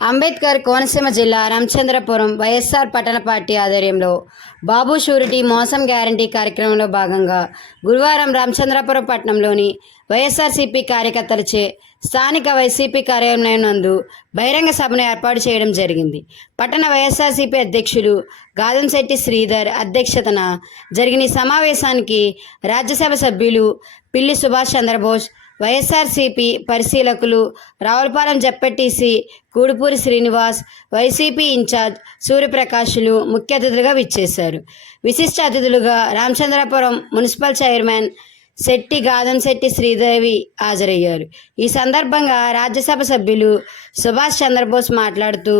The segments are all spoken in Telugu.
అంబేద్కర్ కోనసీమ జిల్లా రామచంద్రపురం వైఎస్ఆర్ పట్టణ పార్టీ ఆధ్వర్యంలో బాబు షూరిటీ మోసం గ్యారంటీ కార్యక్రమంలో భాగంగా గురువారం రామచంద్రపురం పట్టణంలోని వైఎస్ఆర్సీపీ కార్యకర్తలచే స్థానిక వైసీపీ కార్యాలయం నందు బహిరంగ సభను ఏర్పాటు చేయడం జరిగింది. పట్టణ వైఎస్ఆర్సీపీ అధ్యక్షులు గాదంశెట్టి శ్రీధర్ అధ్యక్షతన జరిగిన సమావేశానికి రాజ్యసభ సభ్యులు పిల్లి సుభాష్ చంద్రబోస్ వైఎస్ఆర్సీపీ పరిశీలకులు Ravulapalem ZPTC Kudupuri Srinivas YCP incharge Suryaprakasulu ముఖ్య అతిథులుగా విచ్చేశారు. విశిష్ట అతిథులుగా రామచంద్రపురం మున్సిపల్ చైర్మన్ శెట్టి గాదంశెట్టి శ్రీదేవి హాజరయ్యారు. ఈ సందర్భంగా రాజ్యసభ సభ్యులు సుభాష్ చంద్రబోస్ మాట్లాడుతూ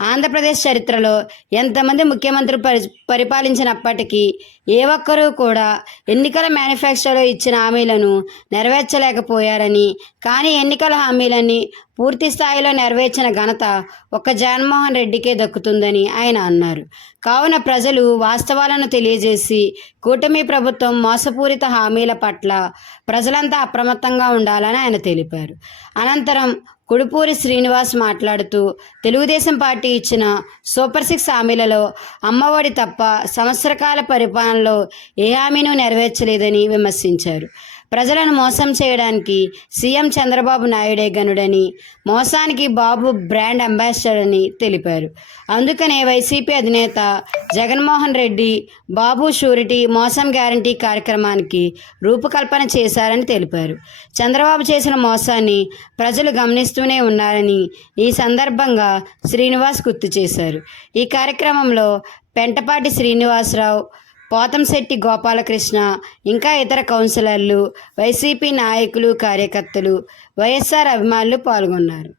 ఆంధ్రప్రదేశ్ చరిత్రలో ఎంతమంది ముఖ్యమంత్రులు పరి పరిపాలించినప్పటికీ ఏ ఒక్కరూ కూడా ఎన్నికల మేనిఫెస్టోలో ఇచ్చిన హామీలను నెరవేర్చలేకపోయారని కానీ ఎన్నికల హామీలన్నీ పూర్తి స్థాయిలో నెరవేర్చిన ఘనత ఒక్క జగన్మోహన్ రెడ్డికే దక్కుతుందని ఆయన అన్నారు. కావున ప్రజలు వాస్తవాలను తెలియజేసి కూటమి ప్రభుత్వం మోసపూరిత హామీల పట్ల ప్రజలంతా అప్రమత్తంగా ఉండాలని ఆయన తెలిపారు. అనంతరం కుడుపూరి శ్రీనివాస్ మాట్లాడుతూ తెలుగుదేశం పార్టీ ఇచ్చిన సూపర్ సిక్స్ హామీలలో అమ్మఒడి తప్ప సంవత్సరకాల పరిపాలనలో ఏ హామీను నెరవేర్చలేదని విమర్శించారు. ప్రజలను మోసం చేయడానికి సీఎం చంద్రబాబు నాయుడే గనుడని మోసానికి బాబు బ్రాండ్ అంబాసిడర్ అని తెలిపారు. అందుకనే వైసీపీ అధినేత జగన్మోహన్ రెడ్డి బాబు షూరిటీ మోసం గ్యారంటీ కార్యక్రమానికి రూపకల్పన చేశారని తెలిపారు. చంద్రబాబు చేసిన మోసాన్ని ప్రజలు గమనిస్తూనే ఉన్నారని ఈ సందర్భంగా శ్రీనివాస్ గుర్తు చేశారు. ఈ కార్యక్రమంలో పెంటపాటి శ్రీనివాసరావు పోతంశెట్టి గోపాలకృష్ణ ఇంకా ఇతర కౌన్సిలర్లు వైసీపీ నాయకులు కార్యకర్తలు వైఎస్ఆర్ అభిమానులు పాల్గొన్నారు.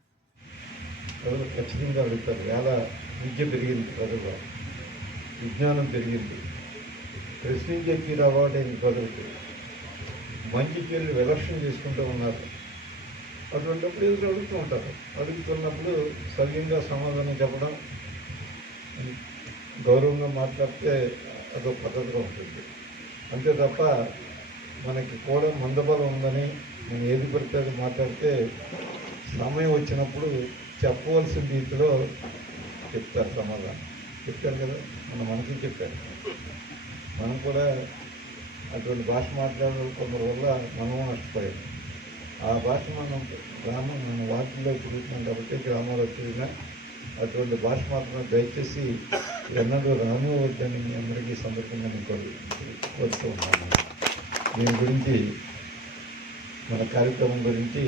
ఖచ్చితంగా అడుగుతారు. ఎలా విద్య పెరిగింది ప్రజలు విజ్ఞానం పెరిగింది. ప్రశ్నించే తీరు అలవాటైంది మంచి చెల్లి విలక్షణ చేసుకుంటూ ఉన్నారు. అటువంటిప్పుడు ఎదురు అడుగుతూ ఉంటారు. అడుగుతున్నప్పుడు సవ్యంగా సమాధానం చెప్పడం గౌరవంగా మాట్లాడితే అదో పద్ధతిగా ఉంటుంది. అంతే తప్ప మనకి కూడా మందబలం ఉందని నేను ఏది పడితే అది మాట్లాడితే సమయం వచ్చినప్పుడు చెప్పవలసిన రీతిలో చెప్తారు సమాధానం. చెప్తారు కదా? మన మనసుకి చెప్పారు. మనం కూడా అటువంటి భాష మాట్లాడే కొందరి వల్ల మనము నష్టపోయాం. ఆ భాష మనం గ్రామం మన వాటిల్లో పుడుతున్నాం కాబట్టి గ్రామాలు వచ్చిన అటువంటి భాష మాత్రం దయచేసి ఎన్నడూ రాను వద్దని మీ అందరికీ సందర్భంగా నేను కోరు కోరుతూ ఉన్నాను. దీని గురించి మన కార్యక్రమం గురించి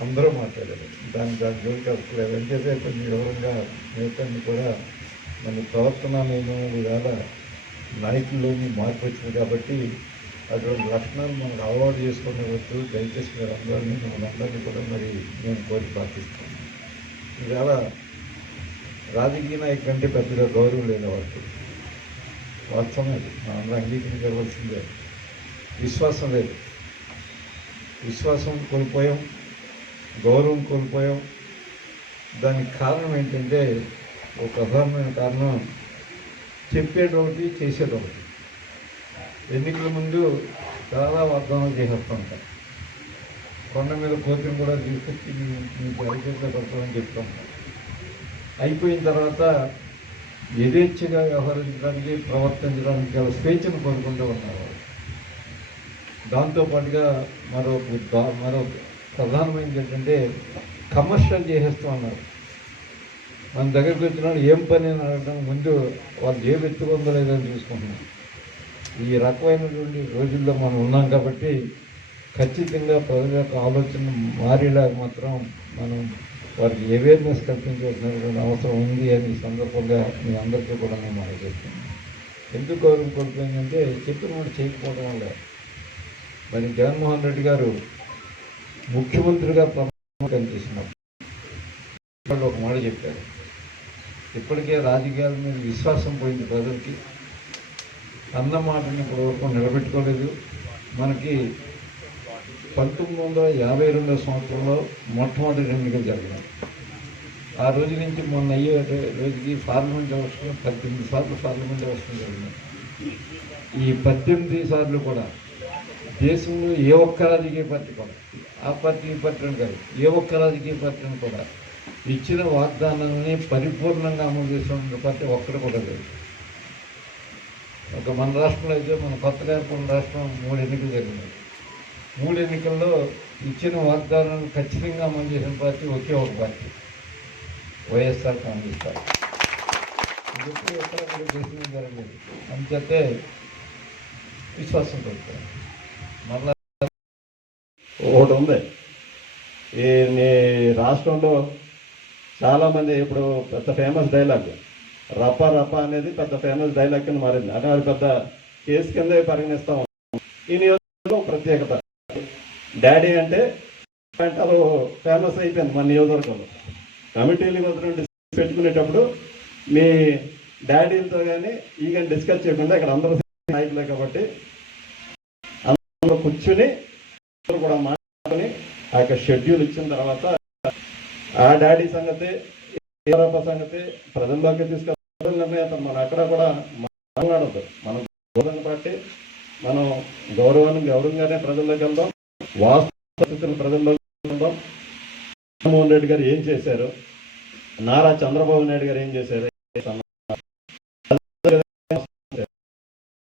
అందరూ మాట్లాడారు. దాని దాని జోలికి అసలు వెంటనే కొన్ని వివరంగా నేతన్ని కూడా మన ప్రవర్తన నేను ఇవాళ నాయకుల్లోని మార్పు వచ్చింది కాబట్టి అటువంటి లక్షణాలు మనకు అలవాటు చేసుకునేవచ్చు దయచేసి మీరు అందరినీ మనందరినీ కూడా మరి నేను కోరి ప్రార్థిస్తాను ఇవాళ రాజకీయ నాయకులు అంటే పెద్దగా గౌరవం లేదు వాళ్ళకి వాస్తవం అది. మనందరం అంగీకరించవలసిందే. విశ్వాసం లేదు. విశ్వాసం కోల్పోయాం. గౌరవం కోల్పోయాం. దానికి కారణం ఏంటంటే ఒక ప్రధానమైన కారణం చెప్పేటోటి చేసేటోటి ఎన్నికల ముందు చాలా వాగ్దానాలు చేసేస్తుంటాం కొండ మీద కోతిని కూడా తీసుకొచ్చి మీ- మీకు పెడతామని చెప్తుంటాం అయిపోయిన తర్వాత యథేచ్ఛగా వ్యవహరించడానికి ప్రవర్తించడానికి గల స్వేచ్ఛను కోరుకుంటూ ఉన్నారు దాంతోపాటుగా మరో మరో ప్రధానమైనది ఏంటంటే కమర్షియల్ చేసేస్తూ ఉన్నారు మన దగ్గరికి వచ్చిన ఏం పని అని అడగడం ముందు వాళ్ళు జేబు ఎత్తుకుందో లేదని చూసుకుంటున్నాం ఈ రకమైనటువంటి రోజుల్లో మనం ఉన్నాం కాబట్టి ఖచ్చితంగా ప్రజల యొక్క ఆలోచన మారేలాగా మాత్రం మనం వారికి అవేర్నెస్ కల్పించాల్సినటువంటి అవసరం ఉంది అని ఈ సందర్భంగా మీ అందరికీ కూడా నేను మనం చెప్తున్నాను ఎందుకు గౌరవం కోల్పోయిందంటే చెప్పిన వాడు చేయకపోవడం వల్ల. మరి జగన్మోహన్ రెడ్డి గారు ముఖ్యమంత్రిగా ప్రమాణం చేసినప్పుడు ఒక మాట చెప్పారు. ఇప్పటికే రాజకీయాల మీద విశ్వాసం పోయింది ప్రజలకి. అన్న మాటని ఇప్పటివరకు నిలబెట్టుకోలేదు. మనకి పంతొమ్మిది వందల యాభై రెండో సంవత్సరంలో మొట్టమొదటి ఎన్నికలు జరిగినాయి. ఆ రోజు నుంచి మొన్న అయ్యే రోజుకి పార్లమెంట్ అవసరం పద్దెనిమిది సార్లు పార్లమెంట్ ఎలక్షన్ జరిగినాయి ఈ పద్దెనిమిది సార్లు కూడా దేశంలో ఏ ఒక్క రాజకీయ పార్టీ కూడా ఆ పార్టీ ఈ పార్టీ అని కాదు ఏ ఒక్క రాజకీయ పార్టీని కూడా ఇచ్చిన వాగ్దానాన్ని పరిపూర్ణంగా అమలు చేసిన పార్టీ ఒక్కడు కూడా లేదు. ఒక మన రాష్ట్రంలో అయితే మన కొత్తగా ఏర్పడిన రాష్ట్రం మూడు ఎన్నికలు జరిగినాయి. మూడు ఎన్నికల్లో ఇచ్చిన వాగ్దానాన్ని ఖచ్చితంగా అమలు చేసిన పార్టీ ఒకే ఒక పార్టీ. వైఎస్ఆర్ కాంగ్రెస్ పార్టీ. ఎప్పుడు ఎక్కడ చేసిన జరగలేదు అంచేతే విశ్వాసం పెడతారు మళ్ళా ఒకటి ఉంది. ఈ నీ రాష్ట్రంలో చాలామంది ఇప్పుడు పెద్ద ఫేమస్ డైలాగ్ రప్ప రప్ప అనేది పెద్ద ఫేమస్ డైలాగ్ కింద మారింది. అంటే పెద్ద కేసు కింద పరిగణిస్తాం. ఈ నియోజకవర్గం ప్రత్యేకత. డాడీ అంటే అంటే ఫేమస్ అయిపోయింది మన నియోజకవర్గంలో. కమిటీలు వదిలి పెట్టుకునేటప్పుడు మీ డాడీలతో కానీ ఈ కానీ డిస్కస్ చేయకుండా ఇక్కడ అందరూ నాయకులే కాబట్టి అందరూ కూర్చుని అందరూ కూడా మాట్లాడుకొని ఆ యొక్క షెడ్యూల్ ఇచ్చిన తర్వాత ఆ డాడీ సంగతి ఈరప్ప సంగతి ప్రజల్లోకి తీసుకెళ్ళి నిర్ణయం మనం అక్కడ కూడా మాట్లాడద్దు. మనం గౌరవం బట్టి మనం గౌరవాన్ని గౌరవంగానే ప్రజల్లోకి వెళ్దాం. వాస్తవ ప్రజల్లో జగన్మోహన్ రెడ్డి గారు ఏం చేశారు? నారా చంద్రబాబు నాయుడు గారు ఏం చేశారు?